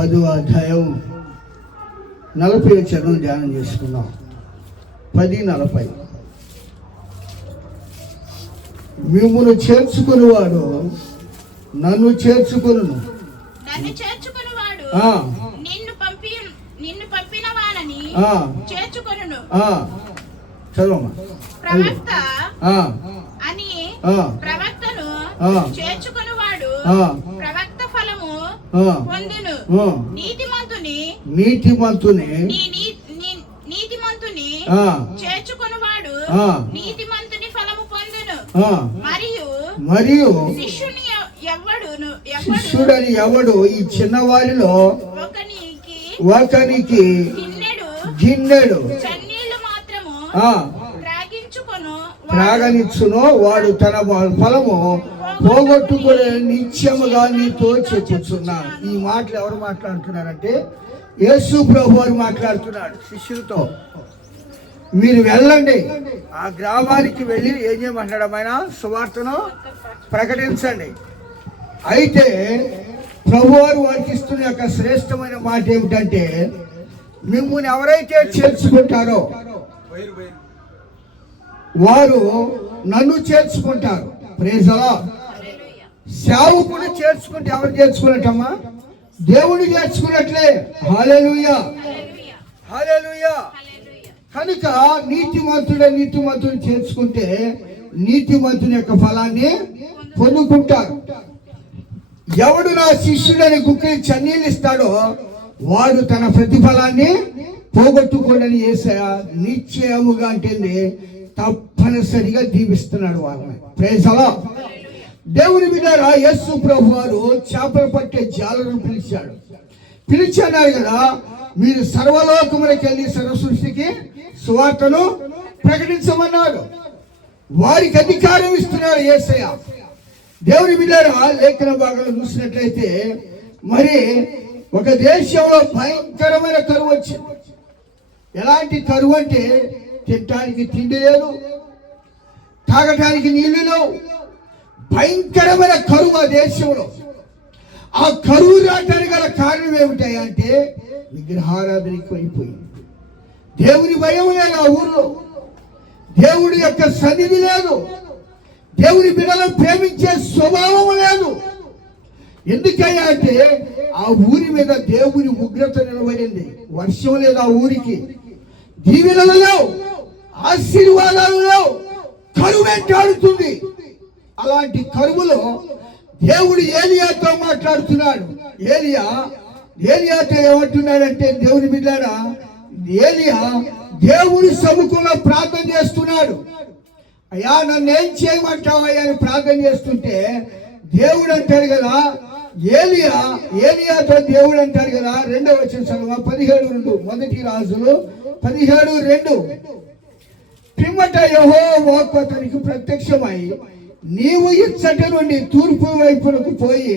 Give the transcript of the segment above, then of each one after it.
10వ అధ్యాయం 40 వచనం ధ్యానం చేసుకుందాం. 10:40. మిమ్మును చేర్చుకునివాడు నన్ను చేర్చుకొనును. నిన్ను పంపిన వాడని చేర్చుకొనును. చదవమ్మా. ప్రవక్త అని ప్రవక్తను చేర్చుకొనువాడు ప్రవక్త ఫలము పొందును. నీతిమంతుని చేర్చుకొనువాడు నీతిమంతుని ఫలము పొందును. మరియు శిష్యుడని ఎవడు ఈ చిన్నవారిలో ఒకనికి గిన్నెడు త్రాగనిచ్చును, వాడు తన ఫలము పోగొట్టుకునే నిత్యముగా నీతో చెప్పుచున్నాను. ఈ మాటలు ఎవరు మాట్లాడుతున్నారంటే యేసు ప్రభు వారు మాట్లాడుతున్నాడు శిష్యులతో. మీరు వెళ్ళండి, ఆ గ్రామానికి వెళ్ళి ఏం చేయమంటాడు, ఆయన సువార్తను ప్రకటించండి. అయితే ప్రభువారు వారికి ఇస్తున్న యొక్క శ్రేష్టమైన మాట ఏమిటంటే, మిమ్మల్ని ఎవరైతే చేర్చుకుంటారో వారు నన్ను చేర్చుకుంటారు. Praise the lord. సేవకుడు చేర్చుకుంటే ఎవరు చేర్చుకున్నట్టమ్మా? దేవుడు చేర్చుకున్నట్లే. హల్లెలూయా, హల్లెలూయా. కనుక నీతిమంతుడు చేర్చుకుంటే నీతిమంతుని యొక్క ఫలాన్ని పొందుకుంటారు. ఎవడు నా శిష్యుడని గుక్కి చన్నీళ్ళు ఇస్తాడో వాడు తన ప్రతిఫలాన్ని పోగొట్టుకోడని యేసయ్య నిశ్చయముగా అంటే తప్పనిసరిగా దీవిస్తున్నాడు వాళ్ళని. Praise the Lord. దేవుని బిడ్డలారా, యేసు ప్రభు వారు చేపలు పట్టే జాలరును పిలిచారు కదా, మీరు సర్వలోకములకు వెళ్ళి సర్వ సృష్టికి సువార్తను ప్రకటించమన్నాడు. వారికి అధికారం ఇస్తున్నాడు యేసయ్య. దేవుని బిడ్డలారా, లేఖన భాగంలో చూసినట్లయితే మరి ఒక దేశంలో భయంకరమైన కరువు వచ్చింది. ఎలాంటి కరువు అంటే తినటానికి తిండి లేదు, తాగటానికి నీళ్లు లేవు. భయంకరమైన కరువు ఆ దేశంలో. ఆ కరువు రావటానికి గల కారణం ఏమిటంటే విగ్రహారాధన ఎక్కువైపోయింది. దేవుని భయం లేదు ఆ ఊర్లో, దేవుడి యొక్క సన్నిధి లేదు, దేవుని బిడ్డలను ప్రేమించే స్వభావం లేదు. ఎందుకయ్యా అంటే ఆ ఊరి మీద దేవుని ఉగ్రత నిలబడింది. వర్షం లేదు ఆ ఊరికి, దీవెనలు లేవు, ఆశీర్వాదాలు లేవు, కరువు వెంటాడుతుంది. అలాంటి కరువులో దేవుడు ఏలియాతో మాట్లాడుతున్నాడు. ఏలియాతో ఏమంటున్నాడంటే, దేవుని బిడ్డలారా, ఏలియా దేవుని సముఖంలో ప్రార్థన చేస్తున్నాడు. అయ్యా నన్ను ఏం చేయమంటావు అయ్యా అని ప్రార్థన చేస్తుంటే దేవుడు అంటాడు కదా, ఏలియాతో దేవుడు అంటాడు కదా, 2వ వచనం 17:2, 1 రాజులు 17:2. పిమ్మట యెహోవా వాక్కు అతనికి ప్రత్యక్షమై, నీవు ఇచ్చట నుండి తూర్పు వైపునకు పోయి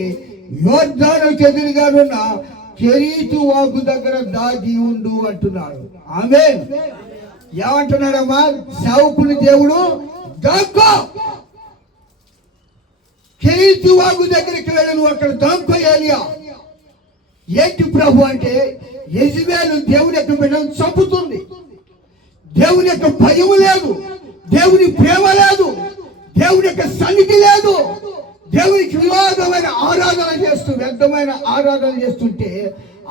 యోర్దానుకు ఎదురుగానున్న కెరీతు వాగు దగ్గర దాగి ఉండు అంటున్నాడు. ఆమేన్. ఏమంటున్నాడమ్మా? సేవకుని దేవుడు దాక్కో, కెరీతు వాగు దగ్గరికి వెళ్ళి నువ్వు అక్కడ దాక్కో ఏలియా. ఏంటి ప్రభు అంటే, యెజబెలు దేవుని యొక్క బిడ్డను చంపుతుంది. దేవుని యొక్క భయం లేదు, దేవుని ప్రేమ లేదు, దేవుని యొక్క సన్నిధి లేదు. దేవునికి విరోధమైన ఆరాధన చేస్తూ వ్యర్థమైన ఆరాధన చేస్తుంటే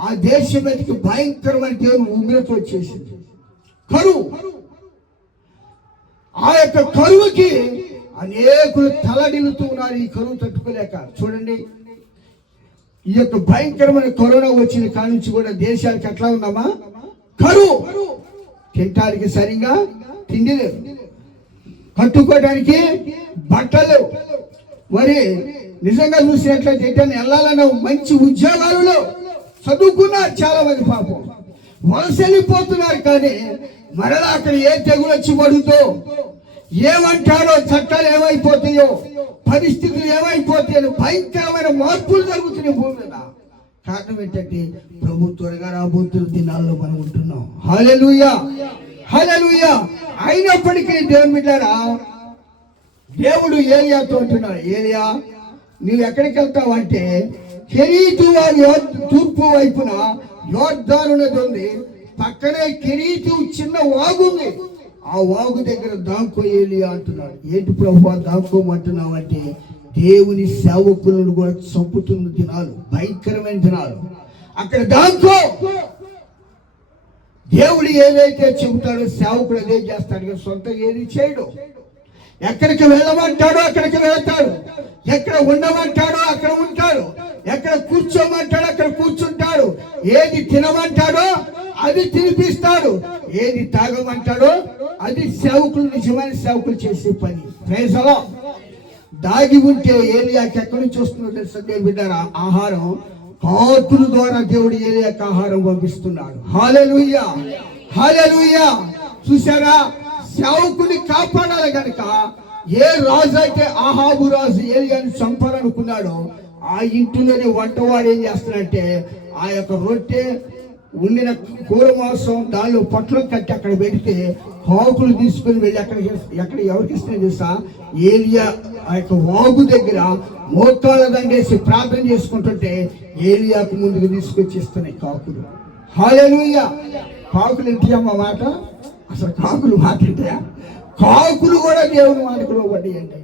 ఆ దేశం మీదకి భయంకరమైన దేవుని ఉగ్రత వచ్చేసింది. కరువు. ఆ యొక్క కరువుకి అనేకులు తలడిల్లుతూ ఉన్నారు. ఈ కరువు తట్టుకోలేక చూడండి, ఈ యొక్క భయంకరమైన కరోనా వచ్చిన కాడి నుంచి కూడా దేశానికి ఎట్లా ఉందమ్మా? కరువు. తినటానికి సరిగా తిండి లేదు, కట్టుకోవడానికి బట్టలు. మరి నిజంగా చూసినట్లయితే ఎటన్నా వెళ్ళాలన్న మంచి ఉద్యోగాలు లేవు. చదువుకున్నారు చాలా మంది, పాపం వలస వెళ్ళిపోతున్నారు. కానీ మరలా అక్కడ ఏ తెగులు వచ్చి పడుతో, ఏమంటారో, చట్టాలు ఏమైపోతాయో, పరిస్థితులు ఏమైపోతాయో, భయంకరమైన మార్పులు జరుగుతున్నాయి భూమి మీద. కారణం ఏంటంటే ప్రభు త్వరగా రాబోతున్న దినాల్లో మనం ఉంటున్నాం. హల్లెలూయా, హల్లెలూయా. అయినప్పటికీ దేవుని బిడ్డలారా, దేవుడు ఏలియాతో అంటున్నాడు, ఏలియా నువ్వు ఎక్కడికి వెళ్తావు అంటే కెరీతు వారి తూర్పు వైపున యోర్దాను నది ఉంది, పక్కనే కెరీతు చిన్న వాగు ఉంది. ఆ వాగు దగ్గర దాక్కో ఏలియా అంటున్నాడు. ఏంటి ప్రభువా దాక్కోమంటున్నావు అంటే, దేవుని సేవకులను కూడా చంపుతున్న దినాలు, భయంకరమైన దినాలు. అక్కడ దాక్కో. దేవుడు ఏదైతే చెబుతాడో సేవకుడు అదే చేస్తాడు కానీ సొంతంగా ఏది చేయడు. ఎక్కడికి వెళ్ళమంటాడో అక్కడికి వెళ్తాడు, ఎక్కడ ఉండమంటాడో అక్కడ ఉంటాడు, ఎక్కడ కూర్చోమంటాడో అక్కడ కూర్చుంటాడు, ఏది తినమంటాడో అది తినిపిస్తాడు, ఏది తాగమంటాడో అది సేవకులు, నిజమైన సేవకులు చేసే పని. Praise the Lord. దాగి ఉంటే ఏలియాకి ఎక్కడి నుంచి వస్తుందో తెలుసా బిడ్డారా? ఆహారం కాకుల ద్వారా దేవుడు ఏలియాకి ఆహారం పంపిస్తున్నాడు. హల్లెలూయా, హల్లెలూయా. చూసారా, సేవకుని కాపాడాలి కనుక ఏ రాజు అయితే అహాబు రాజు ఏలియాని చంపాలనుకున్నాడో ఆ ఇంటిలోని వంటవాడు ఏం చేస్తాడంటే ఆ యొక్క రొట్టె ఉండిన కూర మాంసం దానిలో పొట్లం కట్టి అక్కడ పెడితే కాకులు తీసుకుని వెళ్ళి ఎక్కడ ఎవరికి ఇస్తున్నా తెలుసా? ఏలియా ఆ యొక్క వాగు దగ్గర మోకాళ్ళ దండేసి ప్రార్థన చేసుకుంటుంటే ఏలియాకు ముందుకు తీసుకొచ్చి ఇస్తున్నాయి కాకులు. హల్లెలూయా. కాకులు ఏంటి మాట? అసలు కాకులు మాట్లాడతాయా? కాకులు కూడా దేవుని మాటకు లోబడి అంటే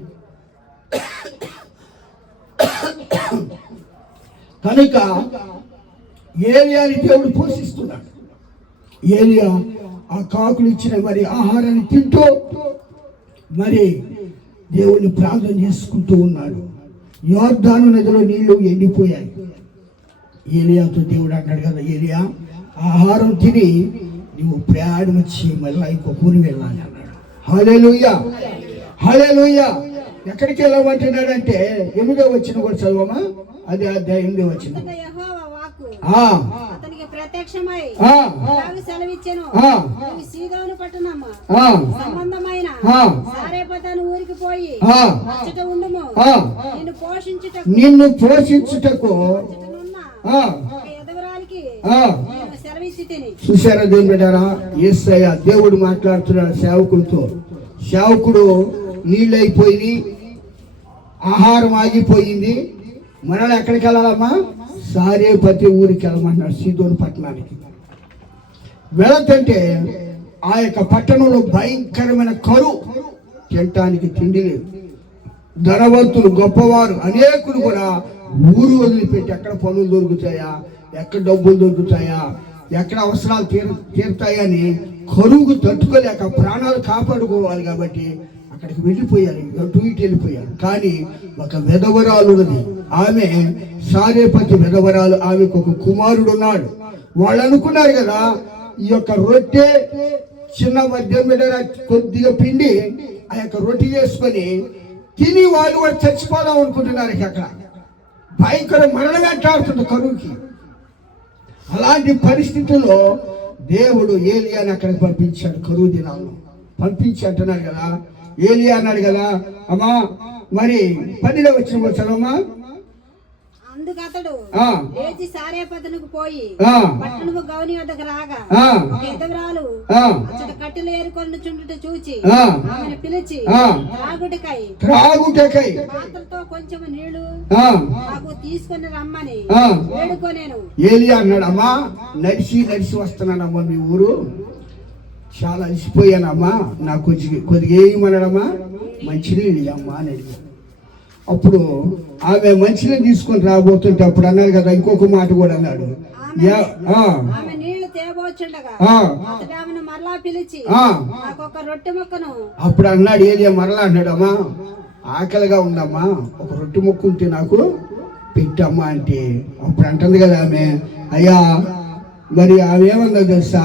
కనుక ఏలియాని దేవుడు పోషిస్తున్నాడు. ఏలియా ఆ కాకులు ఇచ్చిన మరి ఆహారాన్ని తింటూ మరి దేవుని ప్రార్థన చేసుకుంటూ ఉన్నాడు. యోర్దాను నదిలో నీళ్లు ఎండిపోయాయి. ఏలియాతో దేవుడు అన్నాడు కదా, ఏలియా ఆహారం తిని నువ్వు ప్రయాణం వచ్చి మళ్ళీ ఇంకొక ఊరు వెళ్ళాలి అన్నాడు. హల్లెలూయా, హల్లెలూయా. ఎక్కడికి వెళ్ళమంటున్నాడంటే 8వ వచనం కూడా చదవమా? అది అధ్యాయం 8వ వచనం. అతనికి ప్రత్యక్షమై సెలవిచ్చెను, సీదోను పట్టణము సంబంధమైన సారెపతను ఊరికి పోయి అచ్చట ఉండుము, నిన్ను పోషించుటకు చూసారా దేవుని బిడ్డారా? యేసయ్య దేవుడు మాట్లాడుతున్నాడు సేవకులతో. సేవకుడు నీళ్ళు అయిపోయింది, ఆహారం ఆగిపోయింది, మరలా ఎక్కడికి వెళ్ళాలమ్మా? సారేపతి ఊరికి వెళ్ళమన్నాడు, సీదోను పట్టణానికి. వెళతంటే ఆ యొక్క పట్టణంలో భయంకరమైన కరువు, తినటానికి తిండి లేదు. ధనవంతులు గొప్పవారు అనేకులు కూడా ఊరు వదిలిపెట్టి ఎక్కడ పనులు దొరుకుతాయా, ఎక్కడ డబ్బులు దొరుకుతాయా, ఎక్కడ అవసరాలు తీరుతాయని కరువుకు తట్టుకోలేక ప్రాణాలు కాపాడుకోవాలి కాబట్టి అక్కడికి వెళ్ళిపోయారు, అటు ఇటు వెళ్ళిపోయారు. కానీ ఒక విధవరాలు ఉన్నది, ఆమె సారేపతి విధవరాలు. ఆమెకు ఒక కుమారుడు ఉన్నాడు. వాళ్ళు అనుకున్నారు కదా, ఈ యొక్క రొట్టె చిన్న మధ్య మీద కొద్దిగా పిండి ఆ యొక్క రొట్టె చేసుకొని తిని వాళ్ళు కూడా చచ్చిపోదాం అనుకుంటున్నారు. అక్కడ భయంకర మరణం వెంటాడుతుంది కరువుకి. అలాంటి పరిస్థితుల్లో దేవుడు ఏలియాని అక్కడికి పంపించాడు. కరువు దినాల్లో పంపించి అంటున్నాడు కదా, ఏలియా అన్నాడు కదా, అమ్మా మరి 12వ వచనం చదవమ్మా. అందుకతడు లేచి సారేపతనుకు పోయి పట్టణము గౌని వద్దకు రాగా ఎదురాలు అచ్చట కట్టెలు ఏరుకొనుచుండుట చూచి ఆమెను పిలిచి త్రాగుటకై పాత్రతో కొంచెం నీళ్లు నాకు తీసుకొని రమ్మని వేడుకొనేను. ఏలియా అన్నాడు, అమ్మా నడిచి వస్తున్నానమ్మా, మీ ఊరు చాలా అలసిపోయానమ్మా, నాకు కొద్దిగా ఏమన్నాడమ్మా, మంచినీళ్ళు అమ్మా అని అడిగాను. అప్పుడు ఆమె మంచినీళ్ళు తీసుకొని రాబోతుంటే అప్పుడు అన్నారు కదా, ఇంకొక మాట కూడా అన్నాడు, అప్పుడు అన్నాడు ఏలియా మరలా అన్నాడు, అమ్మా ఆకలిగా ఉందమ్మా, ఒక రొట్టె ముక్క ఉంటే నాకు పెట్టమ్మా అంటే అప్పుడు అంటుంది కదా ఆమె, అయ్యా మరి ఆమె ఏమన్నా తెలుసా,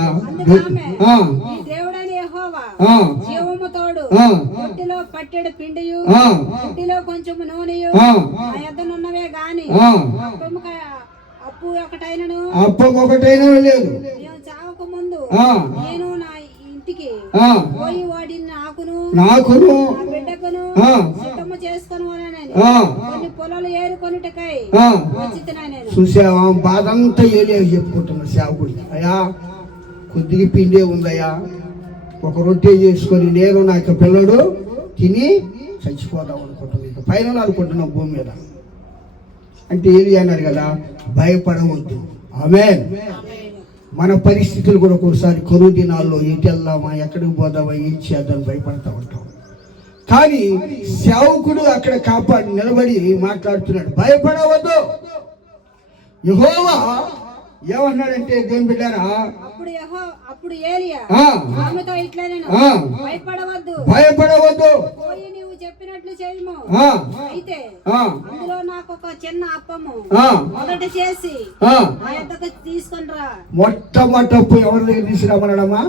రొట్టెలో పట్టెడు పిండియు రొట్టెలో కొంచెం నూనెయు ఎద్దనున్నవే గాని అప్పు ఒకటైనా లేదు. మేము చావక ముందు నేను నా ఇంటికి పోయి వాడి నాకును బిడ్డకును సిద్ధము చేసుకుని కొన్ని పొలాలు ఏరుకొనుటకై వచ్చినాను. చూసావా బాధ అంతా ఏలియా చెప్పుకుంటున్నా సేవకుడికి, అయ్యా కొద్దిగా పిండే ఉందయ్యా, ఒక రొట్టె చేసుకొని నేను నా యొక్క పిల్లడు తిని చచ్చిపోదాం అనుకుంటున్నాను, ఇక పైన అనుకుంటున్నాం భూమి మీద. అంటే ఏలి అన్నారు కదా, భయపడవద్దు. ఆమేన్. మన పరిస్థితులు కూడా ఒకసారి కరువు దినాల్లో ఎటు వెళ్దామా, ఎక్కడికి పోదామా, ఏం చేద్దాం భయపడతా ఉంటాం. కానీ సేవకుడు అక్కడ కాపాడి నిలబడి మాట్లాడుతున్నాడు, భయపడవద్దు. యెహోవా ఏమన్నాడంటే, దేవుని బిడ్డారా, అప్పుడు ఏలియా ఆమెతో ఇట్లా నేను భయపడవద్దు, పోయి నీవు చెప్పినట్లు చేయము. అయితే అందులో నాకు ఒక చిన్న అప్పము మొదట చేసి ఆ యొద్దకు తీసుకొని రా. మొట్టమొదటి అప్పు ఎవరి దగ్గర తీసుకురామన్నాడమ్మా?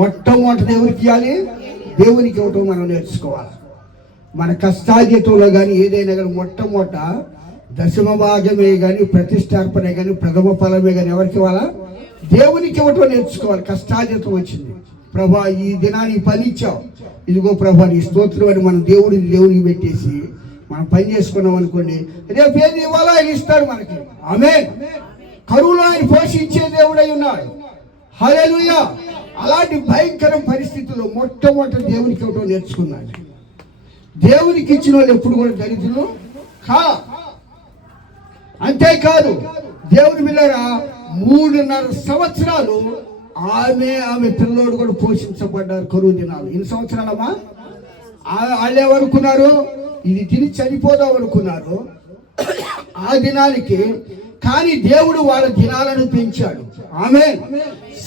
మొట్టమొదటి ఎవరికి ఇవ్వాలి? దేవునికి ఇవ్వటం మనం నేర్చుకోవాలి. మన కష్టాజీతంలో కానీ ఏదైనా కానీ మొట్టమొదట దశమ భాగమే కానీ, ప్రతిష్టార్పణే కానీ, ప్రథమ ఫలమే కానీ ఎవరికి ఇవ్వాలా? దేవునికి ఇవ్వటం నేర్చుకోవాలి. కష్టాజీతం వచ్చింది, ప్రభా ఈ దినాన్ని పని ఇచ్చావు, ఇదిగో ప్రభా నీ స్తోత్రం అని మనం దేవునికి పెట్టేసి మనం పని చేసుకున్నాం అనుకోండి, రేపు ఏది ఇవ్వాలో ఆయన ఇస్తాడు మనకి. ఆమేన్. కరువులో ఆయన పోషించే దేవుడై ఉన్నాడు. హల్లెలూయా. అలాంటి భయంకర పరిస్థితుల్లో మొట్టమొదటి దేవునికి ఇవ్వటం నేర్చుకున్నాడు. దేవునికి ఇచ్చిన వాళ్ళు ఎప్పుడు కూడా దరిద్రులు కా. అంతేకాదు దేవుని బిడ్డలారా, 3.5 సంవత్సరాలు ఆమె పిల్లోడు కూడా పోషించబడ్డారు కరువు దినాలు. ఎన్ని సంవత్సరాలమ్మా? వాళ్ళు ఏమనుకున్నారు, ఇది తిని చనిపోదాం అనుకున్నారు ఆ దినానికి. కానీ దేవుడు వాళ్ళ దినాలను పెంచాడు. ఆమేన్.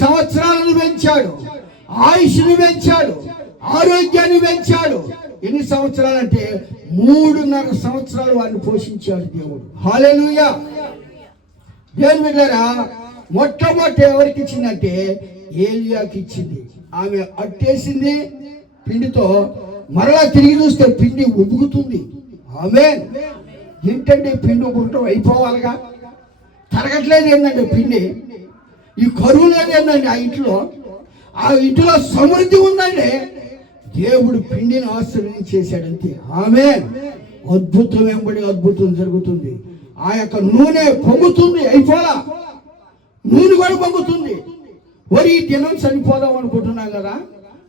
సంవత్సరాలను పెంచాడు, ఆయుష్ని పెంచాడు, ఆరోగ్యాన్ని పెంచాడు. ఎన్ని సంవత్సరాలు అంటే 3.5 సంవత్సరాలు వారిని పోషించాడు దేవుడు. హల్లెలూయా. దేవుని బిడ్డలారా, మొట్టమొదటి ఎవరికి ఇచ్చిందంటే ఏలియాకి ఇచ్చింది. ఆమె అట్టేసింది పిండితో, మరలా తిరిగి చూస్తే పిండి ఉబ్బుకుతుంది. ఆమేన్. ఏంటంటే పిండి ఉబ్బుకుంటాం అయిపోవాలిగా, తరగట్లేదు ఏంటంటే పిండి. ఈ కరువు లేదేందండి ఆ ఇంట్లో సమృద్ధి ఉందండి. దేవుడు పిండిని ఆశీర్వదించేశాడంతే. ఆమేన్. అద్భుతం వెంబడి అద్భుతం జరుగుతుంది. ఆ యొక్క నూనె పొంగుతుంది, అయిపోలా నూనె కూడా పొంగుతుంది. ఈ దినం చనిపోదాం అనుకుంటున్నాం కదా,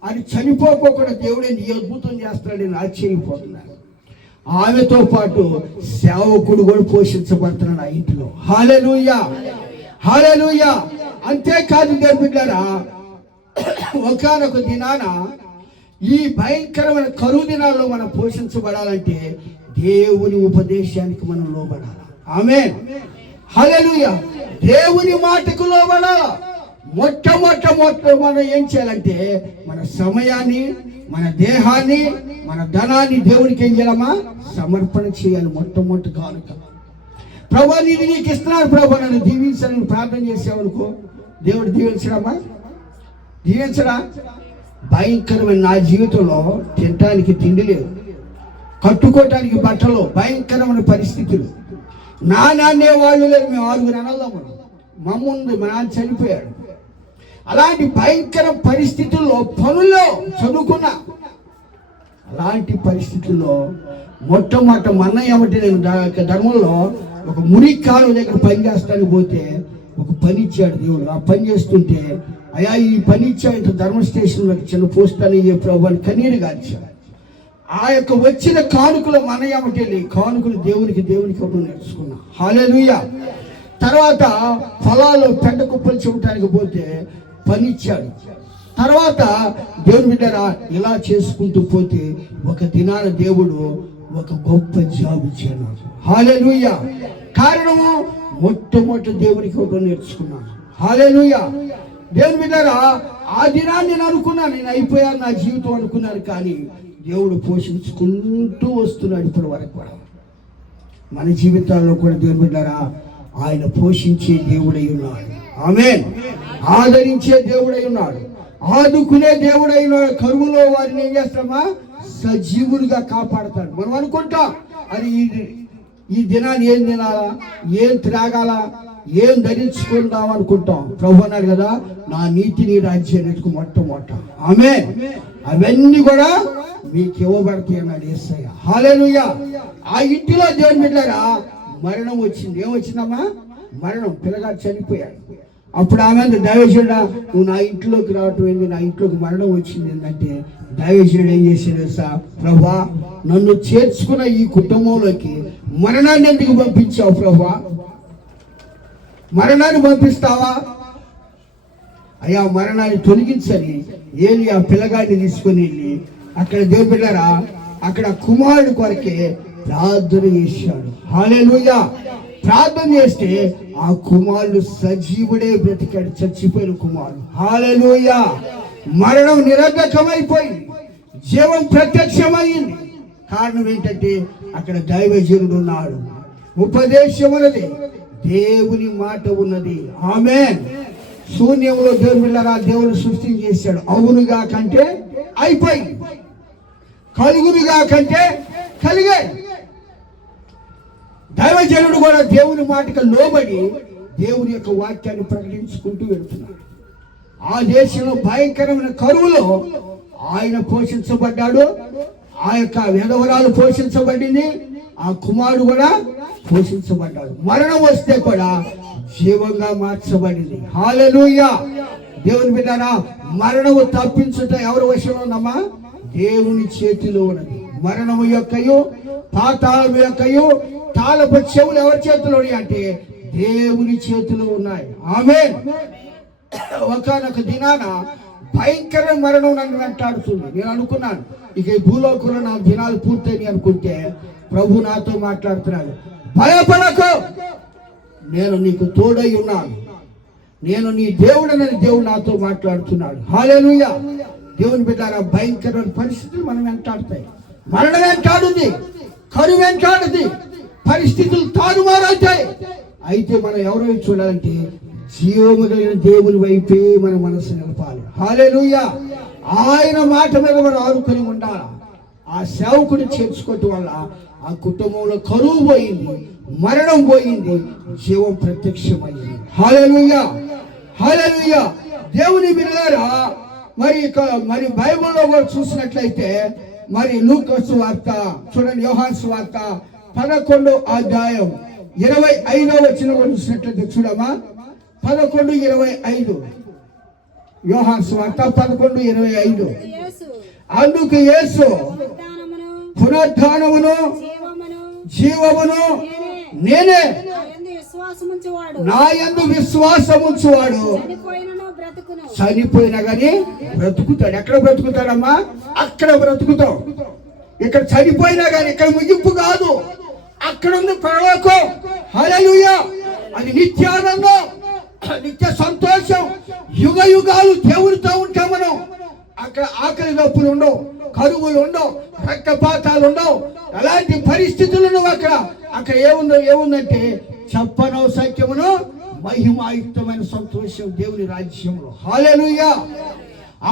అది చనిపోకుండా దేవుడే నీ అద్భుతం చేస్తాడని ఆశ్చర్యపోతున్నాను. ఆమెతో పాటు సేవకుడు కూడా పోషించబడుతున్నాడు ఆ ఇంటిలో. హల్లెలూయా, హల్లెలూయా. అంతేకాదు దేవుని బిడ్డలారా, ఒకానొక దినాన ఈ భయంకరమైన కరువు దినాల్లో మనం పోషించబడాలంటే దేవుని ఉపదేశానికి మనం లోబడాలి. ఆమేన్. హల్లెలూయా. దేవుని మాటకు లోబడాలి. మొట్టమొదట మనం ఏం చేయాలంటే మన సమయాన్ని, మన దేహాన్ని, మన ధనాన్ని దేవునికి ఏం చేయాలమ్మా? సమర్పణ చేయాలి. మొట్టమొదటి కానుక. ప్రభా నీకు ఇస్తున్నాడు ప్రభా, నన్ను దీవించాలని ప్రార్థన చేసావనుకో, దేవుడు దీవించడమ్మా? దీవించడా? భయంకరమైన నా జీవితంలో తినటానికి తిండి లేదు, కట్టుకోవటానికి బట్టలు, భయంకరమైన పరిస్థితులు. నాన్నే వాళ్ళు లేదు, మేము 6 అన్నదమ్ములు, మా ముందు మా నాన్న చనిపోయాడు. అలాంటి భయంకర పరిస్థితుల్లో పనుల్లో చదువుకున్నా. అలాంటి పరిస్థితుల్లో మొట్టమొదట మన్నయ్య ఏమంటే, నేను ధర్మంలో ఒక మురికాలు దగ్గర పని చేస్తానికి పోతే ఒక పని ఇచ్చాడు దేవుడు. ఆ పని చేస్తుంటే, అయ్యా ఈ పని ఇచ్చాడు ధర్మ స్టేషన్లో చిన్న పోస్ట్ అని ప్రభు అని కన్నీరు గార్చాడు. ఆ యొక్క వచ్చిన కానుకలు మన్నయ్య ఏమంటే కానుకలు దేవునికి ఒకటి నేర్చుకున్నా. హల్లెలూయా. తర్వాత పొలాల్లో పెంట కుప్పలు చూడటానికి పోతే పని ఇచ్చాడు. తర్వాత దేవుని బిడ్డరా ఇలా చేసుకుంటూ పోతే ఒక దినాన దేవుడు ఒక గొప్ప జాబ్ ఇచ్చాడు. హల్లెలూయా. కారణము మొట్టమొదటి దేవునికి ఒకటి నేర్చుకున్నాను. హల్లెలూయా. దేవుని బిడ్డరా, ఆ దినాన్ని నేను అనుకున్నాను, నేను అయిపోయాను నా జీవితం అనుకున్నాను. కానీ దేవుడు పోషించుకుంటూ వస్తున్నాడు ఇప్పటి వరకు కూడా. మన జీవితాల్లో కూడా దేవుని బిడ్డరా ఆయన పోషించే దేవుడై ఉన్నాడు. ఆమేన్. ఆదరించే దేవుడై ఉన్నాడు, ఆదుకునే దేవుడై ఉన్నాడు. కరువులో వారిని ఏం చేస్తామా? సజీవులుగా కాపాడతాడు. మనం అనుకుంటాం అది ఈ దినాన్ని ఏం తినాలా, ఏం త్రాగాలా, ఏం ధరించుకుందాం అనుకుంటాం. ప్రభు అన్నాడు కదా, నా నీతిని రాజ్యానికి మొట్టమొదట. ఆమేన్. అవన్నీ కూడా మీకు ఇవ్వబడతాయి అన్నాడు యేసయ్య. హల్లెలూయా. ఆ ఇంటిలో దేవుని బిడ్డలారా మరణం వచ్చింది. ఏమొచ్చిందమ్మా? మరణం. పిల్లగాడు చనిపోయాడు. అప్పుడు ఆమె దైవజనుడా, నువ్వు నా ఇంట్లోకి రావటం ఏంది, నా ఇంట్లోకి మరణం వచ్చింది ఏంటంటే, దైవజనుడు ఏం చేశాడు సా, ప్రభా నన్ను చేర్చుకున్న ఈ కుటుంబంలోకి మరణాన్ని ఎందుకు పంపించావు ప్రభువా? మరణాన్ని పంపిస్తావా? అయ్యా మరణాన్ని తొలగించని ఏలి ఆ పిల్లగాడిని తీసుకొని వెళ్ళి అక్కడ దేవుని బిడ్డలారా అక్కడ కుమారుడు కొరకే ప్రార్థన చేశాడు. హల్లెలూయా. ప్రార్థన చేస్తే ఆ కుమారుడు సజీవుడే బ్రతికాడు, చచ్చిపోయిన కుమారుడు. హల్లెలూయా. మరణం నిరర్ధకమైపోయింది, జీవం ప్రత్యక్షమైంది. కారణం ఏంటంటే అక్కడ దైవజనుడు ఉన్నాడు, ఉపదేశం ఉన్నది, దేవుని మాట ఉన్నది. ఆమేన్. శూన్యంలో దేవుని బిడ్డలారా దేవుడు సృష్టిని చేశాడు. అవునుగా కంటే అయిపోయింది, కలుగునుగా కంటే కలిగాయి. దైవజనుడు కూడా దేవుని మాటకు లోబడి దేవుని యొక్క వాక్యాన్ని ప్రకటించుకుంటూ వెళ్తున్నాడు. ఆ దేశంలో భయంకరమైన కరువులో ఆయన పోషించబడ్డాడు, ఆ యొక్క విధవరాలు పోషించబడింది, ఆ కుమారుడు కూడా పోషించబడ్డాడు. మరణం వస్తే కూడా జీవంగా మార్చబడింది. హల్లెలూయా. దేవుని బిడ్డలారా మరణము తప్పించుట ఎవరి వశంలో ఉందమ్మా? దేవుని చేతిలో ఉన్నది. మరణము యొక్కయు పాతాళము యొక్కయు తాళపు చెవులు ఎవరి చేతిలో అంటే దేవుని చేతిలో ఉన్నాయి. ఆమేన్. ఒకనొక దినాన భయంకర మరణం నన్ను వెంటాడుతుంది. నేను అనుకున్నాను ఇక ఈ భూలోకంలో నా దినాలు పూర్తయి అనుకుంటే ప్రభు నాతో మాట్లాడుతున్నాడు, భయపడకు, నేను నీకు తోడై ఉన్నాను, నేను నీ దేవుడనని దేవుడు నాతో మాట్లాడుతున్నాడు. హల్లెలూయా. దేవుని బిడ్డలారా భయంకరమైన పరిస్థితులు మనం వెంటాడుతాయి. మరణం వెంటాడుంది, కరువు వెంటాడుది, పరిస్థితులు తారుమారవుతాయి. అయితే మనం ఎవరైనా చూడాలంటే జీవము కలిగిన దేవుని వైపే మన మనసు నిలపాలి. హల్లెలూయా. ఆయన మాట మీద మనం ఆనుకొని ఉండాలి. ఆ సేవకుని చేర్చుకోవటం వల్ల ఆ కుటుంబంలో కరువు పోయింది, మరణం పోయింది, జీవం ప్రత్యక్షమైంది. హల్లెలూయా. హల్లెలూయా. దేవుని బిడ్డలారా మరి బైబిల్లో కూడా చూసినట్లయితే మరి లూకా సువార్త చూడండి, యోహాను సువార్త 11వ అధ్యాయం 25వ వచనం చూసినట్లయితే చూడమా, 11:25. యోహాను సువార్త 11:25. అందుకు యేసు పునరుత్థానమును జీవమును నేనే, నా యందు విశ్వాసముంచువాడు చనిపోయినా గానీ బ్రతుకుతాడు. ఎక్కడ బ్రతుకుతాడమ్మా? అక్కడ బ్రతుకుతాం. ఇక్కడ చనిపోయినా గానీ ఇక్కడ ముగింపు కాదు, అక్కడ ఉంది పరలోకం. హల్లెలూయా. అది నిత్యానందం, నిత్య సంతోషం, యుగ యుగాలు దేవునితో ఉంటాం మనం. అక్కడ ఆకలి నొప్పులు ఉండవు, కరువులు ఉండవు, రక్తపాతాలు ఉండవు, అలాంటి పరిస్థితులు ఉండవు. అక్కడ ఏముందంటే చెప్పనో సత్యమును మహిమాయుక్తమైన సంతోషం దేవుని రాజ్యంలో. హల్లెలూయా.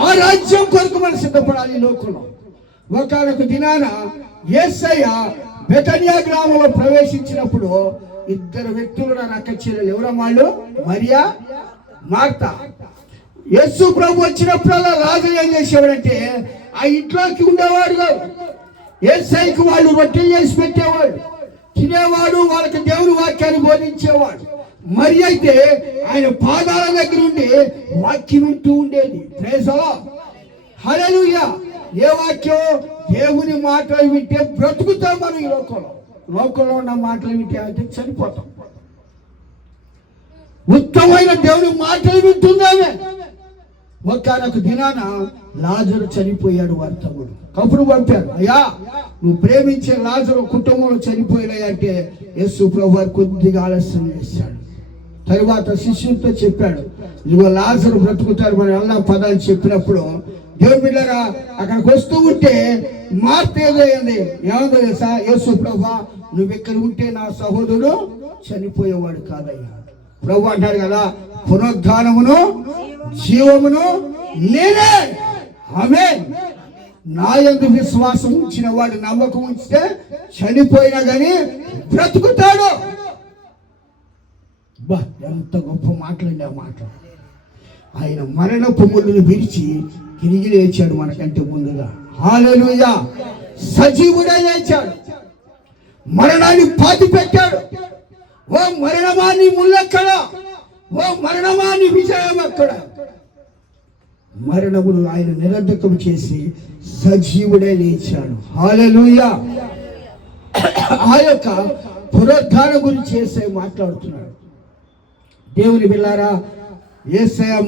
ఆ రాజ్యం కొరకు మనం సిద్ధపడాలి ఈ లోకంలో. ఒకనొక దినాన యేసయ్య బెతనియా గ్రామంలో ప్రవేశించినప్పుడు ఇద్దరు వ్యక్తులు నా అక్క చెల్లెలు. ఎవరమ్మాళ్ళు? మరియా, మార్తా. యేసు ప్రభు వచ్చినప్పుడల్లా రాజు ఏం చేసేవాడంటే ఆ ఇంట్లోకి ఉండేవాడు కాదు. యేసయ్యకు వాళ్ళు రొట్టెలు చేసి పెట్టేవాడు, తినేవాడు, వాళ్ళకి దేవుని వాక్యాన్ని బోధించేవాడు. మరి అయితే ఆయన పాదాల దగ్గర ఉండి వాక్యం వింటూ ఉండేది. Praise the lord. హల్లెలూయా. ఏ వాక్యం? దేవుని మాటలు వింటే బ్రతుకుతాం మనం. ఈ లోకంలో ఉన్న మాటలు వింటే అయితే చనిపోతాం. ఉత్తమమైన దేవుని మాటలు వింటుందామే. ఒకనొక దినాన లాజరు చనిపోయాడు. వారి తమ్ముడు కబురు పంపారు, అయ్యా నువ్వు ప్రేమించే లాజరు కుటుంబంలో చనిపోయాడు అంటే యేసు ప్రభు వారు కొద్దిగా ఆలస్యం చేశాడు. తరువాత శిష్యులతో చెప్పాడు, ఇదిగో లాజరు బ్రతుకుతారు, మనం వెళ్దాం పద అని చెప్పినప్పుడు దేవుని బిడ్డలారా అక్కడికి వస్తూ ఉంటే మార్త ఏదైంది, ఏమందో తెలుసా? యేసు ప్రభువా నువ్వు ఇక్కడ ఉంటే నా సహోదరుడు చనిపోయేవాడు కాదయ్యా. ప్రభు అంటాడు కదా, పునరుద్ధానమును జీవమును నేనే. ఆమేన్. నా యందు విశ్వాసం ఉంచిన వాడు, నమ్మకం ఉంచితే చనిపోయినా గానీ బ్రతుకుతాడు. బా ఎంత గొప్ప మాటలండి ఆ మాట. ఆయన మరణపు ముళ్ళను విడిచి తిరిగి లేచాడు మనకంటే ముందుగా. హల్లెలూయా. సజీవుడే లేచాడు, మరణాన్ని పాతి పెట్టాడు. ఓ మరణమా నీ ముళ్ళెక్కడ? ఓ మరణమా నీ విజయం ఎక్కడ? మరణమును ఆయన నిరర్ధకం చేసి సజీవుడే లేచాడు. హల్లెలూయా. ఆ యొక్క పునరుద్ధానం గురించి యేసయ్య మాట్లాడుతున్నాడు. దేవుని బిడ్డలారా, యేసయ్య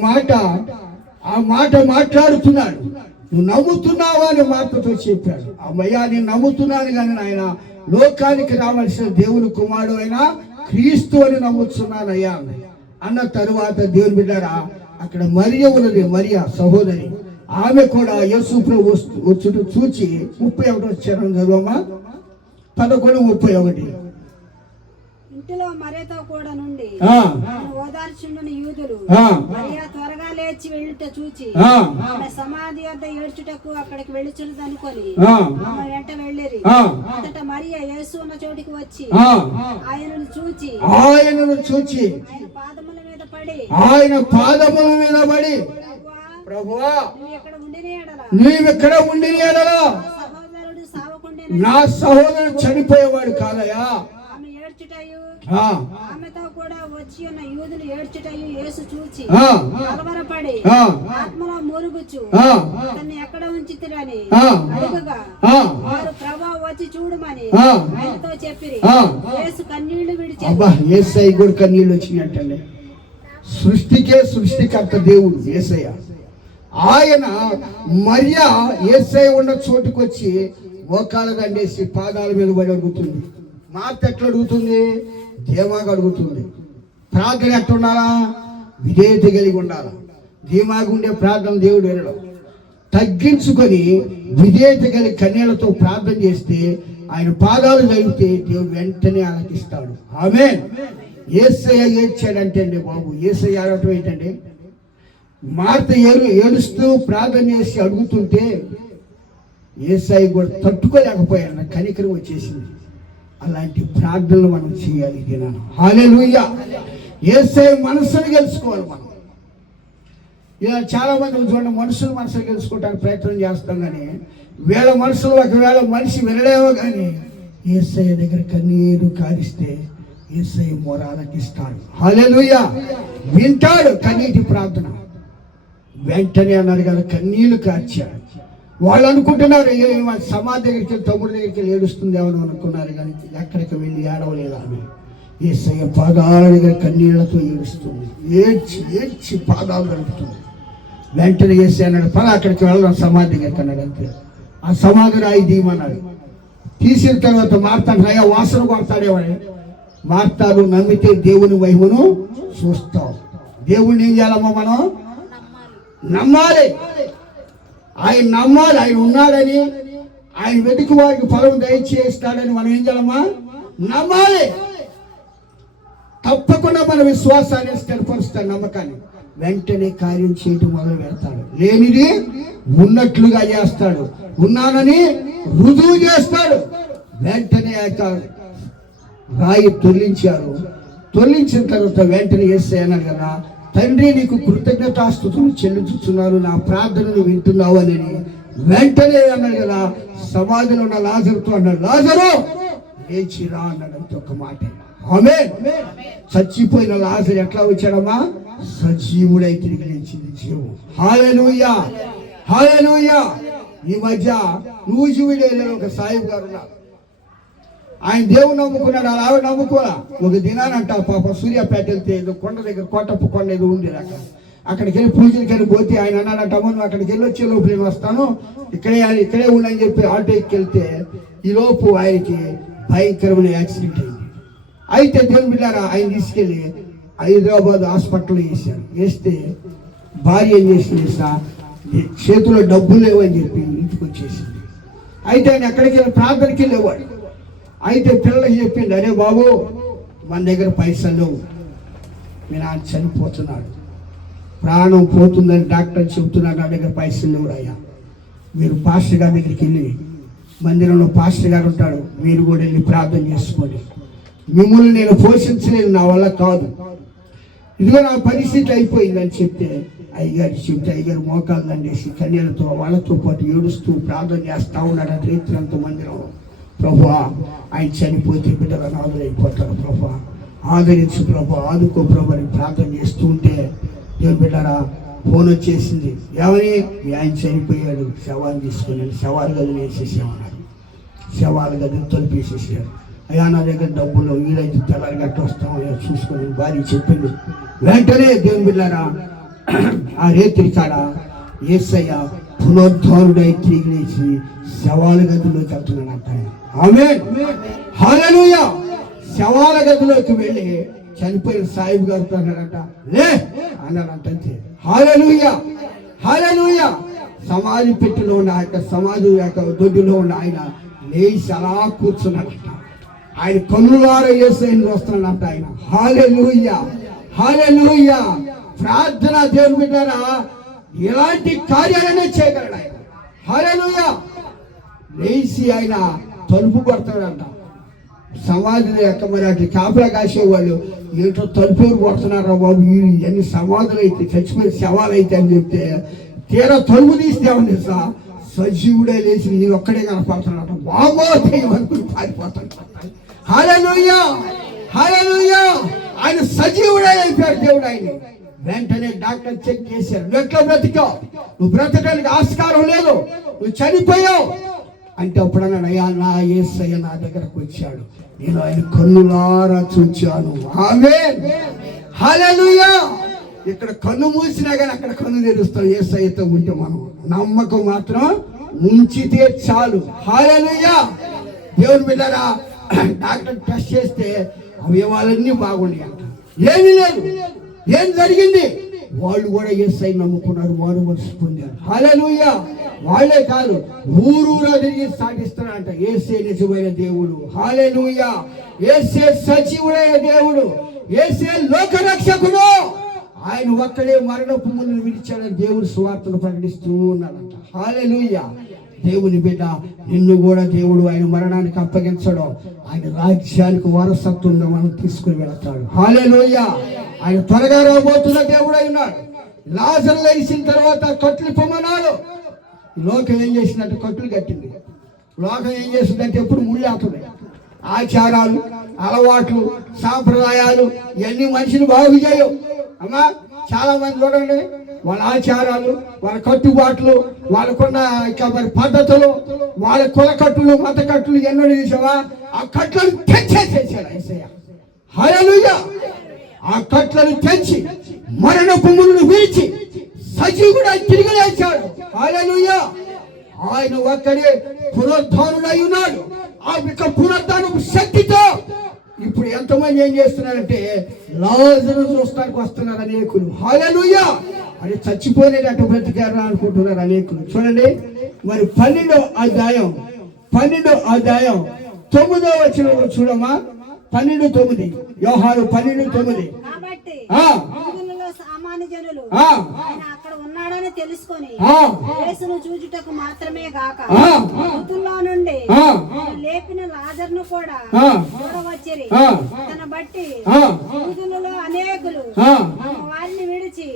ఆ మాట మాట్లాడుతున్నాడు. నువ్వు నమ్ముతున్నావా అని మాటతో చెప్పాడు. అమ్మయ్యా, నేను నమ్ముతున్నాను కానీ ఆయన లోకానికి రావాల్సిన దేవుని కుమారుడు అయినా క్రీస్తు అని నమ్ముతున్నానయ్యా అన్న తరువాత దేవుని బిడ్డలారా, అక్కడ మరియ ఉన్నది, మరియ సహోదరి. ఆమె కూడా యేసు ప్రభు వచ్చుట చూచి 31 వచ్చారు చదవమ్మా. 11:31. ఇంటిలో మరియతో కూడా నుండి ఓదార్చుండుని యూదులు మరియ త్వరగా లేచి వెళ్ళుట చూచి ఆమె సమాధి వద్ద ఏడ్చుటకు అక్కడికి వెళ్ళుచున్నదనుకొని ఆమె వెంట వెళ్ళిరి. అంతటా మరియ యేసు ఉన్న చోటికి వచ్చి ఆయనను చూచి ఆయన పాదముల మీద పడి ప్రభువా, నీవెక్కడ ఉండిన ఎడల నా సహోదరుడు చనిపోయేవాడు కాదయా. ఆమెతో కూడా వచ్చి ఉన్న యూదులు ఏడ్చుటయు యేసు చూచి కలవరపడి ఆత్మలో మూలుగుచు అతన్ని ఎక్కడ ఉంచితిరని అడుగగా వారు ప్రభువా వచ్చి చూడమని ఆయనతో చెప్పిరి. యేసు కన్నీళ్లు విడిచాడు. యేసయ్య కూడా కన్నీళ్లు వచ్చినట్టండి. సృష్టికే సృష్టికర్త దేవుడు యేసయ్య. ఆయన మరియ యేసయ్య ఉన్న చోటుకు వచ్చి మోకాళ్ళ దండేసి పాదాల మీద పడి అడుగుతుంది. మార్త ఎట్లా అడుగుతుంది? ధీమాగా అడుగుతుంది. ప్రార్థన ఎట్లుండాలా? విధేయత కలిగి ఉండాలా. ధీమాగా ఉండే ప్రార్థన దేవుడు వినడం. తగ్గించుకొని విధేయత కలిగి కన్నీళ్లతో ప్రార్థన చేస్తే ఆయన పాదాలు తగిలితే దేవుడు వెంటనే ఆలకిస్తాడు. ఆమేన్. యేసయ్య ఏడ్చాడంటే అండి బాబు, యేసయ్య ఆడటం ఏంటంటే, మార్త ఏడుస్తూ ప్రార్థన చేసి అడుగుతుంటే యేసయ్య కూడా తట్టుకోలేకపోయాడు. కనికరం వచ్చేసింది. అలాంటి ప్రార్థనలు మనం చేయాలి. హల్లెలూయా. యేసయ్య మనసును గెలుచుకోవాలి మనం. ఇలా చాలా మంది చూడండి, మనసును గెలుచుకోవడానికి ప్రయత్నం చేస్తాం కానీ వేళ మనసులు ఒకవేళ మనిషి వినలేమో కానీ యేసయ్య దగ్గర కన్నీరు కారిస్తే యేసయ్య మొరాలకిస్తాడు. హల్లెలూయా. వింటాడు కన్నీటి ప్రార్థన. వెంటనే అన్నారు కదా, కన్నీళ్లు కార్చాడు. వాళ్ళు అనుకుంటున్నారు సమాధి దగ్గరికి వెళ్ళి తమ్ముడి దగ్గరికి వెళ్ళి ఏడుస్తుంది ఏమని అనుకున్నారు కానీ ఎక్కడికి వెళ్ళి ఏడవలేదు. ఆమె యేసయ్య పాదాల దగ్గర కన్నీళ్లతో ఏడుస్తుంది. ఏడ్చి పాదాలు నడుపుతుంది. వెంటనే యేసయ్య అన్నాడు, పద అక్కడికి వెళ్దాం సమాధి దగ్గరికి అన్నాడు. అంతే. ఆ సమాధి రాయి దీమన్నాడు. తీసిన తర్వాత మార్తాడు, అయ్యా వాసన కొడతాడేవాడే. మార్తాడు నమ్మితే దేవుని మహిమను చూస్తాం. దేవుణ్ణి ఏం చేయాలమ్మా? మనం నమ్మాలి. ఆయన నమ్మాలి. ఆయన ఉన్నాడని, ఆయన వెతుకు వారికి ఫలం దయచేస్తాడని మనం ఏం చేయాలమ్మా? నమ్మాలి. తప్పకుండా మన విశ్వాసాన్ని స్థిరపరుస్తాడు. నమ్మకాన్ని వెంటనే కార్యం చేయటం మొదలు పెడతాడు. లేనిది ఉన్నట్లుగా చేస్తాడు. ఉన్నానని రుజువు చేస్తాడు. వెంటనే రాయి తొలగించారు. తొలగించిన తర్వాత వెంటనే యేసయ్య అన్నాడు కదా, తండ్రి నీకు కృతజ్ఞతాస్తుతులు చెల్లించుతున్నాను, నా ప్రార్థనను వింటున్నావు అని. వెంటనే అన్నాడు కదా, సమాధిలో ఉన్న లాజరుతో అన్నాడు, లాజరు లేచిరా అన్నాడు. అంత ఒక మాట. ఆమేన్. చచ్చిపోయిన లాజరు ఎట్లా వచ్చాడమ్మా? సజీవుడై తిరిగి లేచింది జీవం. హల్లెలూయా. హల్లెలూయా. ఈ మధ్య నూజివీడులో ఒక సాయిబు గారు ఉన్నారు. ఆయన దేవుని నమ్ముకున్నాడు. అలా ఆవిడ నమ్ముకోరా. ఒక దినానంట పాప సూర్యాపేట వెళ్తే ఏదో కొండ దగ్గర కోటప్ప కొండ ఏదో ఉండేది. అక్కడికి వెళ్ళి పూజలకి వెళ్ళి పోతే ఆయన అన్నాడంట, అమ్మ నువ్వు అక్కడికి వెళ్ళి వచ్చే లోపు నేను వస్తాను, ఇక్కడే ఉండని చెప్పి ఆటో ఎక్కి వెళ్తే ఈ లోపు ఆయనకి భయంకరమైన యాక్సిడెంట్ అయింది. అయితే దేవుని బిడ్డారా, ఆయన తీసుకెళ్ళి హైదరాబాద్ హాస్పిటల్లో వేసారు. వేస్తే భార్య ఏం చేసింది, చేతిలో డబ్బులు లేవని చెప్పి ఇంటికి వచ్చేసింది. అయితే ఆయన ఎక్కడికి వెళ్ళి ప్రార్థనకి వెళ్ళేవాడు. అయితే పిల్లలకి చెప్పింది, అరే బాబు మన దగ్గర పైసలు లేవు, మీ నాన్న చనిపోతున్నాడు, ప్రాణం పోతుందని డాక్టర్ చెబుతున్నాడు, నా దగ్గర పైసలు లేవు అయ్యా, మీరు పాస్టర్ గారి దగ్గరికి వెళ్ళి, మందిరంలో పాస్టర్ గారు ఉంటాడు, మీరు కూడా వెళ్ళి ప్రార్థన చేసుకోండి, మిమ్మల్ని నేను పోషించలేను, నా వల్ల కాదు, ఇదిగో నా పరిస్థితి అయిపోయిందని చెప్తే అయ్యగారు చెప్తే అయ్యగారు మోకాళ్ళు దండేసి కన్యలతో వాళ్ళతో పాటు ఏడుస్తూ ప్రార్థన చేస్తూ ఉన్నాడు. రైతులంతా మందిరంలో, ప్రభువా ఆయన చనిపోతే బిడ్డలు అనాథులైపోతారు, ప్రభువా ఆదరించు ప్రభు, ఆదుకో ప్రభు అని ప్రార్థన చేస్తూ ఉంటే దేవుని బిడ్డరా ఫోన్ వచ్చేసింది. ఏమని? ఆయన చనిపోయాడు, శవాన్ని తీసుకుని శవాల గదిని వేసేసామన్నారు. శవాల గదిని తొలిపేసేసారు. అయ్యా నా దగ్గర డబ్బులు వీలైతే తెల్లారి గట్ట వస్తామయ్యా చూసుకొని భార్య చెప్పింది. వెంటనే దేవుని బిడ్డలారా ఆ రేత్రి కాడ యేసయ్య పునరుద్ధారుడై తిరిగి లేచి శవాల గదిలోకి వెళ్తున్నాడంట. ఆమేన్, హల్లెలూయా. శవాల గదిలోకి వెళ్ళి చనిపోయిన సాయిబు గారితో అన్నాడంట, లే అన్నాడంట. అంతే. హల్లెలూయా, హల్లెలూయా. సమాధి పెట్టిలో ఉన్న ఆయన, సమాధి యొక్క దొడ్డిలో ఉన్న ఆయన లేచి అలా కూర్చున్నాడంట. ఆయన కన్నులారా యేసయ్యను వస్తున్నాడంట ఆయన. హల్లెలూయా, హల్లెలూయా. ప్రార్థన దేవుని బిడ్డలారా ఎలాంటి కార్యాలనే చేయగలడు ఆయన. హల్లెలూయా. లేచి ఆయన తలుపు కొడతాడంట. సమాధులు యొక్క మరి అట్లా కాపలా కాసేవాళ్ళు ఏంటో తలుపు కొడుతున్నారా బాబు, ఎన్ని సమాధులు అయితే చచ్చిపోయిన శవాలు అయితే అని చెప్తే తీరా తలుపు తీస్తేమని సజీవుడే లేచి నేను ఒక్కడే కనపడుతున్నాడు. బాబో అనుకుని పారిపోతాడు. హల్లెలూయా, హల్లెలూయా. ఆయన సజీవుడే అయిపోయాడు దేవుడు. ఆయన వెంటనే డాక్టర్ చెక్ చేశారు, నువ్వు ఎట్లా బ్రతికావు, నువ్వు బ్రతకడానికి ఆస్కారం లేదు, నువ్వు చనిపోయావు అంటే అప్పుడు అన్నాడు, అయ్యా నా యేసయ్య నా దగ్గరకు వచ్చాడు, నేను ఆయన కన్నులారా చూచాను. ఆమేన్, హల్లెలూయా. ఇక్కడ కన్ను మూసినా కానీ అక్కడ కన్ను తెరుస్తాం. యేసయ్యతో ఉంటే మనం నమ్మకం మాత్రం ఉంచితే చాలు. హల్లెలూయా. దేవుని బిడ్డలారా డాక్టర్ టెస్ట్ చేస్తే అవయవాలన్నీ బాగున్నాయి అంట, ఏమీ లేదు. ఏం జరిగింది? వాళ్ళు కూడా యేసయ్యను నమ్ముకున్నారు, వారు మనసు పొందారు. హల్లెలూయా. వాళ్ళే కాదు, ఊరూరా తిరిగి సాగిస్తున్నారంట, యేసే నిజమైన దేవుడు. హల్లెలూయా. యేసే సజీవుడైన దేవుడు, యేసే లోకరక్షకుడు. ఆయన ఒక్కడే మరణపు ముళ్ళను విడిచాడని దేవుడు సువార్తను ప్రకటిస్తూ ఉన్నాడంట. హల్లెలూయా. దేవుని బిడ్డ, నిన్ను కూడా దేవుడు ఆయన మరణానికి అప్పగించడం, ఆయన రాజ్యానికి వారసత్వంగా మనం తీసుకుని వెళతాడు. హల్లెలూయా. ఆయన త్వరగా రాబోతున్న దేవుడు అయినాడు. లాజరు లేచిన తర్వాత కట్లు పొమ్మన్నాడు. లోకం ఏం చేసిందంటే కట్లు కట్టింది. లోకం ఏం చేసిందంటే ఎప్పుడు ముళ్ళు అవుతుంది. ఆచారాలు, అలవాట్లు, సాంప్రదాయాలు ఇవన్నీ మనిషిని బాగు చేయవు. అమ్మా చాలా మంది చూడండి, వాళ్ళ ఆచారాలు, వాళ్ళ కట్టుబాట్లు, వాళ్ళకున్న మరి పద్ధతులు, వాళ్ళ కుల కట్టులు, మత కట్టులు ఎన్నో చూసావా, ఆ కట్లను తెచ్చేసేసాడు యేసయ్య. హల్లెలూయా. ఆ కట్లను తెచ్చి మరణపు ముళ్ళను విరిచి సజీవుడు తిరిగి లేచాడు. హల్లెలూయా. ఆయన ఒక్కడే పునరుద్ధానుడై ఉన్నాడు. ఆ యొక్క పునరుద్ధానపు శక్తితో ఇప్పుడు ఎంతమంది ఏం చేస్తున్నారంటే లాజరు చూస్తానికి వస్తున్నారు అనేకులు. హల్లెలూయా. అది చచ్చిపోయినది అటు బ్రతికారు అనుకుంటున్నారు అనేకులు. చూడండి మరి 12వ అధ్యాయం 9వ వచనం చూడమ్మా. 12:9 యోహాను 12:9. కాబట్టి సామాన్య జనులు ఆయన అక్కడ ఉన్నాడని తెలుసుకొని యేసును చూచుటకు మాత్రమే గాక మృతుల్లో నుండి లేపిన లాజరును కూడా చూడవచ్చిరి. తన బట్టి యూదులలో అనేకులు వారిని విడిచి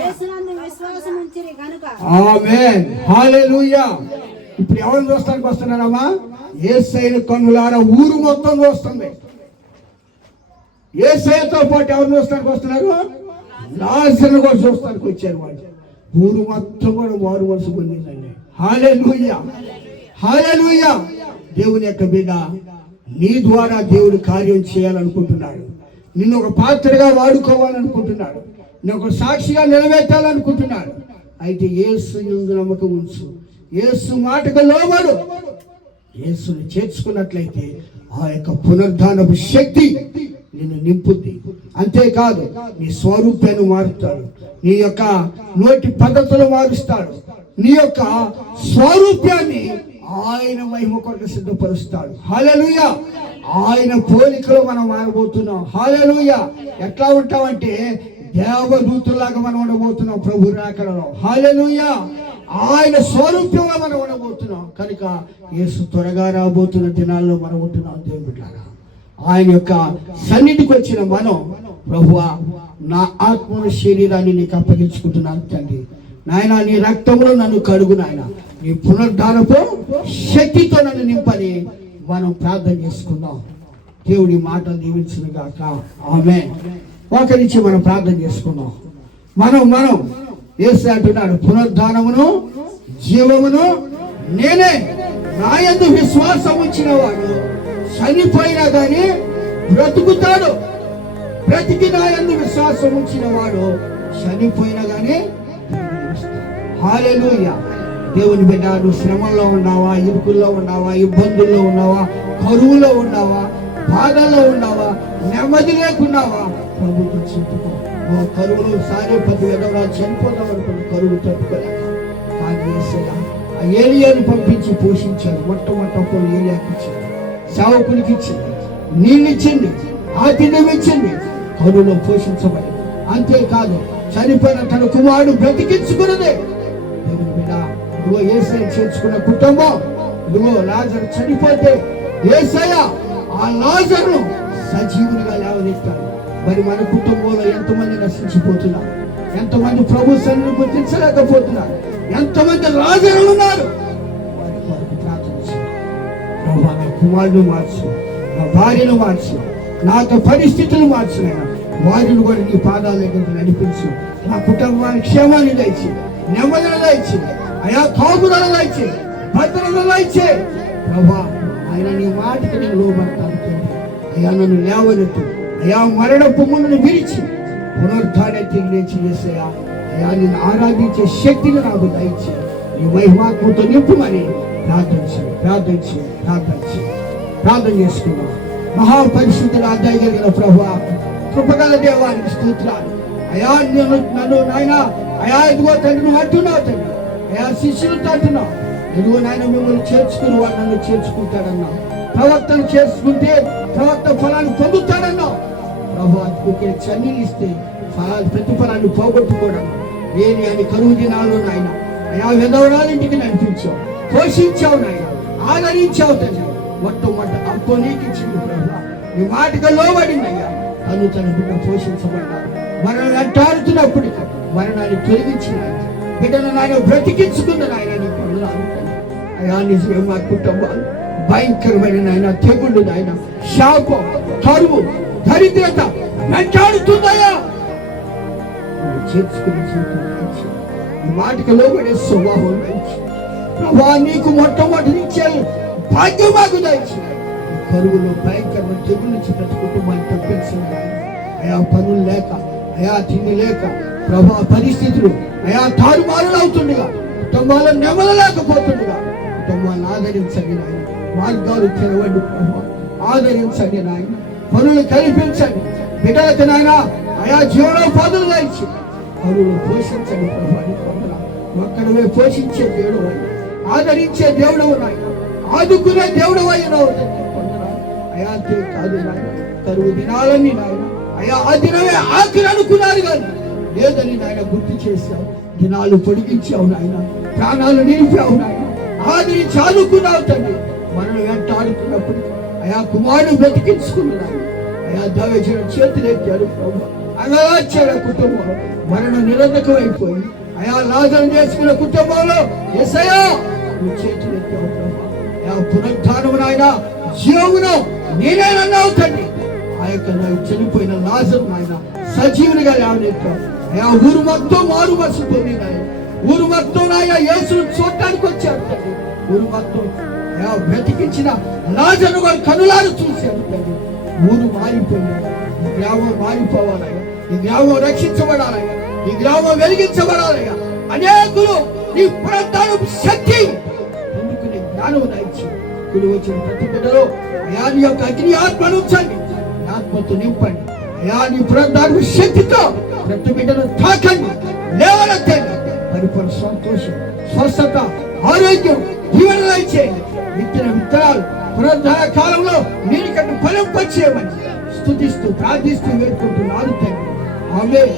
యేసునందు విశ్వాసం ఉంచిరి గనుక. ఆమేన్, హల్లెలూయా. ఇప్పుడు ఎవరు చూస్తానికి వస్తున్నారమ్మా? యేసయ్యను కన్నులారా ఊరు మొత్తం చూస్తుంది. యేసయ్యతో పాటు ఎవరు చూస్తానికి వస్తున్నారు? లాజరును కూడా చూస్తానికి వచ్చారు. వాళ్ళు ఊరు మొత్తం కూడా వారు మనసు పొందిందండి. హల్లెలూయా, హల్లెలూయా. దేవుని యొక్క బిడ్డ, నీ ద్వారా దేవుడు కార్యం చేయాలనుకుంటున్నాడు. నిన్ను ఒక పాత్రగా వాడుకోవాలనుకుంటున్నాడు. నిన్ను ఒక సాక్షిగా నిలబెట్టాలనుకుంటున్నాడు. అయితే యేసు యందు నమ్మకం ఉంచు, యేసు మాటకు లోబడు. యేసుని చేర్చుకున్నట్లయితే ఆ యొక్క పునరుద్ధానపు శక్తి నిన్ను నింపుద్ది. అంతేకాదు నీ స్వరూపాన్ని మారుస్తాడు, నీ యొక్క నోటి పద్ధతులు మారుస్తాడు, నీ యొక్క స్వరూపాన్ని ఆయన మహిమ కొరకు సిద్ధపరుస్తాడు. హల్లెలూయా. ఆయన పోలికలో మనం మారబోతున్నాం. హల్లెలూయా. ఎట్లా ఉంటామంటే దేవదూతులాగా మనం ఉండబోతున్నాం ప్రభు రాకడలో. హల్లెలూయా. ఆయన స్వరూపంగా మనం ఉండబోతున్నాం కనుక యేసు త్వరగా రాబోతున్న దినాల్లో మనం ఉంటున్నాం. దేవుని బిడ్డలారా, ఆయన యొక్క సన్నిధికి వచ్చిన మనం, ప్రభువా నా ఆత్మను శరీరాన్ని నీకు అప్పగించుకుంటున్నాను తండ్రి. నాయన నీ రక్తంలో నన్ను కడుగు, నాయన నీ పునరుద్ధానపు శక్తితో నన్ను నింపని మనం ప్రార్థన చేసుకుందాం. దేవుడి మాటలు దీవించును గాక. ఆమేన్. ఒకరించి మనం ప్రార్థన చేసుకుందాం. మనం యేసు అంటున్నాడు, పునరుద్ధానమును జీవమును నేనే, నా యందు విశ్వాసం ఉంచిన వాడు చనిపోయినా కానీ బ్రతుకుతాడు. బ్రతికిన యందు విశ్వాసం ఉంచిన వాడు చనిపోయినా కానీ హల్లెలూయా. దేవుని బిడ్డ, నువ్వు శ్రమల్లో ఉన్నావా, ఇరుకుల్లో ఉన్నావా, ఇబ్బందుల్లో ఉన్నావా, కరువులో ఉన్నావా, బాధల్లో ఉన్నావా, నెమ్మది లేకున్నావా, ప్రభుత్వ చెప్పుకో. కరువులో సారే 10 విధవరాలు చనిపోతాం అనుకున్న కరువు తట్టుకోలేక కానీ యేసయ్య ఆ ఏలియాను పంపించి పోషించాడు. మొట్టమొదటి ఏలియాకి ఇచ్చింది, సేవకునికి ఇచ్చింది, నీళ్ళు ఇచ్చింది, ఆతిథ్యం ఇచ్చింది, కరువులో పోషించబడి. అంతేకాదు చనిపోయిన తన కుమారుడు బ్రతికించుకున్నదే. దేవుని బిడ్డ, ఇదిగో యేసయ్య చేర్చుకున్న కుటుంబం, ఇదిగో లాజరు చనిపోతే యేసయ్య ఆ లాజరును సజీవునిగా లేవనెత్తాడు. మరి మన కుటుంబంలో ఎంతమంది నశించిపోతున్నారు, ఎంతమంది ప్రభు సన్నిధిని గుర్తించలేకపోతున్నారు, ఎంతమంది లాజరులు ఉన్నారు. వారికి ప్రార్థన చేయండి. ప్రభువా, నా కుమారుడు మార్చు, నా భార్యను మార్చు, నాతో పరిస్థితులు మార్చునైనా వారిని కూడా నీ పాదాల దగ్గర నడిపించు. నా కుటుంబానికి క్షేమాన్ని దయచి, నెమ్మదిని దయచి, అయా కాపుదల దయచి, భద్రత దయచి. ప్రభా, ఆయన నీ మాటకి నేను లోబడతాను. అయ్యా నన్ను లేవనెత్తు, అయా మరణ పొమ్ములను విరిచి పునరుద్ధాన్ని తిరిగి లేచి యేసయ్యా, అయా నిన్ను ఆరాధించే శక్తిని నాకు దయచి నీ మహిమాత్మతో నింపుమని ప్రార్థన చేసుకున్నాం. మహాపరిశుద్ధుల దయగలిగిన ప్రభువా, కృపగల దేవానికి స్తోత్రాలు. అయా నన్ను నాయన, అయా ఇదిగో తండ్రి నువ్వు అంటున్నావు తండ్రి, అయా శిష్యులతో అంటున్నావు, ఇదిగో నాయన మిమ్మల్ని చేర్చుకుని వాడు నన్ను చేర్చుకుంటాడన్నావు. ప్రవక్తను చేసుకుంటే ప్రవక్త ఫలాన్ని పొందుతాడన్నావు. ప్రభు అందుకే చన్నీళ్ళు ఇస్తే ప్రతిఫలాన్ని పోగొట్టుకోవడం లేని అని కరువు దినాలు నాయన అయా విధవరాలింటికి నడిపించావు, పోషించావు నాయన, ఆదరించావు తండ్రి. మొట్టమొదటి అప్పు నీకు ఇచ్చింది ప్రభు, నీ మాటగా లోబడింది అయ్యా. తను తన బిడ్డ పోషించబడ్డాడు. మరణాన్ని అంటాడుతున్నప్పుడు మరణాన్ని తొలగించిన బిడ్డను నాయన బ్రతికించుకున్న నాయన నీ పనులు అయ్యా. నిజమే, మా కుటుంబాలు భయంకరమైన నాయన తెగుళ్ళు నాయన, శాపం, కరువు, దరిద్రత వెంటాడుతుందయ్యా. చేర్చుకుని మాటకు లోబడే స్వభావం నుంచి ప్రభా నీకు మొట్టమొదటి ఇచ్చే భాగ్యం మాకు దయచి కరువులో భయంకరమైన తెగులు నుంచి ప్రతి కుటుంబాన్ని తప్పించండి. అయా పనులు లేక, అయా తిండి లేక ప్రభా పరిస్థితులు అయా తారుమారులు అవుతుండగా, కుటుంబాలను నెమ్మలేకపోతుండగా కుటుంబాన్ని ఆదరించండి నాయన. మార్గాలు తెరవండి ప్రభా, ఆదరించండి నాయన. పనులు కల్పించండి బిడ్డలకు నాయన, అయా జీవనోపాధులు దయచి పనులు పోషించండి ప్రభా. ఒక్కడమే పోషించే దేవుడు అయ్యా, ఆదరించే దేవుడు నాయన, ఆదుకునే దేవుడు అయినావు అయా. అంతే కాదు నాయన, కరువు దినాలన్నీ నాయన అయా ఆ దినమే ఆఖరి అనుకున్నారు కానీ లేదని నాయన గుర్తు చేశావు. దినాలు పొడిగించావు నాయన, ప్రాణాలు నిలిపావు నాయన, ఆదరించి ఆదుకున్నావు తండ్రి. మనం వెంటాడుతున్నప్పుడు అయా కుమారుడు బ్రతికించుకున్నాడు అయా. దైవజన చేతులెత్తాడు ప్రభు, అగలాచార కుటుంబం మరణ నిరోధకమైపోయి అయా లాజరు చేసుకున్న కుటుంబంలో యేసయ్యా నువ్వు చేతులెత్తావు ప్రభు. అయా పునరుద్ధానము నాయన, జీవమును నేనేనన్నావు తండ్రి. ఆ యొక్క చనిపోయిన లాజరు నాయన సజీవునిగా లేవనెత్తావు అయా. ఊరు మొత్తం మారు మనసు పొంది నాయన, ఊరు మొత్తం నాయన యేసును చూడటానికి వచ్చారు తండ్రి. ఊరు మొత్తం అయా బ్రతికించిన లాజరు వారు కనులారు చూశారు తండ్రి. ఊరు మారిపోయింది, ఈ గ్రామం మారిపోవాలయ్యా, ఈ గ్రామం రక్షించబడాలయ్యా, ఈ గ్రామం వెలిగించబడాలయ్యా. అనేకులు నీ పునరుద్ధానపు శక్తి అందుకునే జ్ఞానం దాయిచ్చి కుడి వచ్చిన ప్రతి బిడ్డలో అయా నీ యొక్క అగ్ని ఆత్మను ఉంచండి, ఆత్మతో నింపండి అయా. నీ పునరుద్ధానపు శక్తితో ప్రతి బిడ్డను తాకండి, లేవనెత్తండి. పరిపూర్ణ సంతోషం, స్వస్థత, ఆరోగ్యం, జీవన దయచేయండి. విత్తన విత్తనాలు పునరుద్ధాన కాలంలో నీటికంటే ఫలింపచేయమని స్తుతిస్తూ ప్రార్థిస్తూ వేడుకుంటున్నాను తండ్రి. ఆమేన్.